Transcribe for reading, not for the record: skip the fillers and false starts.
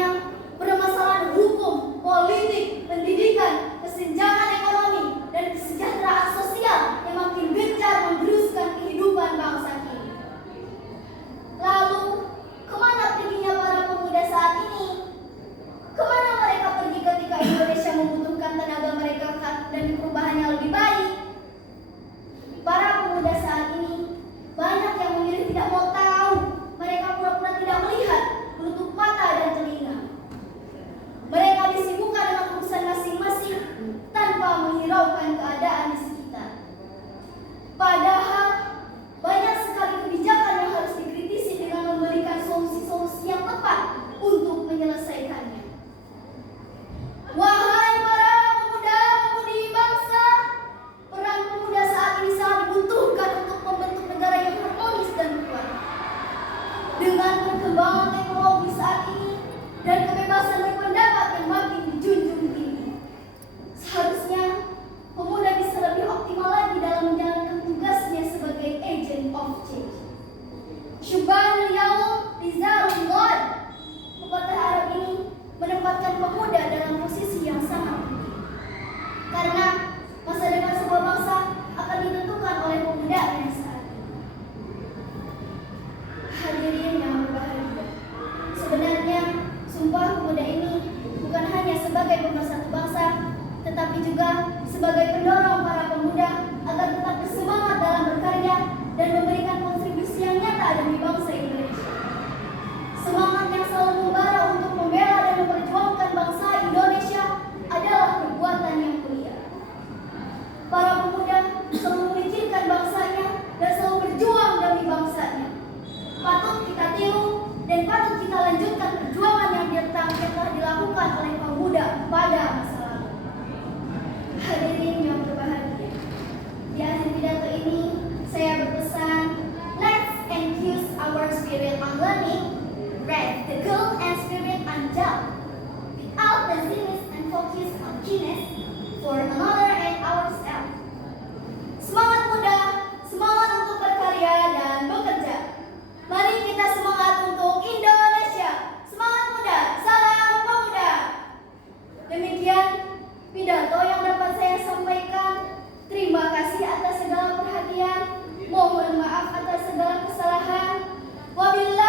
dalamnya permasalahan hukum, politik, pendidikan, kesenjangan ekonomi, dan kesejahteraan sosial yang makin gencar menggeruskan kehidupan bangsa ini. Lalu, kemana perginya para pemuda saat ini? Kemana mereka pergi ketika Indonesia membutuhkan tenaga mereka dan perubahan yang lebih baik? Para pemuda saat ini banyak yang memilih tidak mau tahu. Mereka pura-pura tidak melihat, menutup mata dan telinga. Mereka disibukkan dengan urusan masing-masing tanpa menghiraukan keadaan di sekitar. Padahal banyak sekali kebijakan yang harus dikritisi dengan memberikan solusi-solusi yang tepat untuk menyelesaikannya. Wahai para pemuda-pemudi bangsa, peran pemuda saat ini sangat dibutuhkan untuk membentuk negara yang harmonis dan kuat. Dengan perkembangan teknologi saat ini dan kebebasan berpendapat yang makin dijunjung tinggi, seharusnya pemuda bisa lebih optimal lagi dalam menjalankan tugasnya sebagai agent of change. Syubhanul yaum rizalul ghad. Pepatah Arab ini menempatkan pemuda dalam posisi yang sangat penting. Karena masa depan sebuah bangsa akan ditentukan oleh pemudanya saat ini. Hadirin yang berbahagia, sebenarnya Sumpah Pemuda ini bukan hanya sebagai pemersatu bangsa, tetapi juga sebagai pendorong para pemuda agar tetap bersemangat dalam berkarya dan memberikan kontribusi yang nyata demi bangsa Indonesia. Semangat yang selalu membara untuk membela dan memperjuangkan bangsa Indonesia adalah perbuatan yang mulia. Para pemuda selalu memikirkan bangsanya dan selalu berjuang demi bangsanya. Patut kita tiru dan patut kita lanjutkan perjuangan yang telah dilakukan oleh pemuda pada masa lalu. Hadirin yang berbahagia, di akhir pidato ini saya berpesan, let's infuse our spirit on learning, raise the goal and spirit on job, without the zealous and focus on keenness for another and ourselves. Semangat muda, semangat untuk berkarya dan bekerja. Mari kita semangat untuk Indonesia. Semangat muda, salam pemuda. Demikian pidato yang dapat saya sampaikan. Terima kasih atas segala perhatian. Mohon maaf atas segala kesalahan. Wabillahi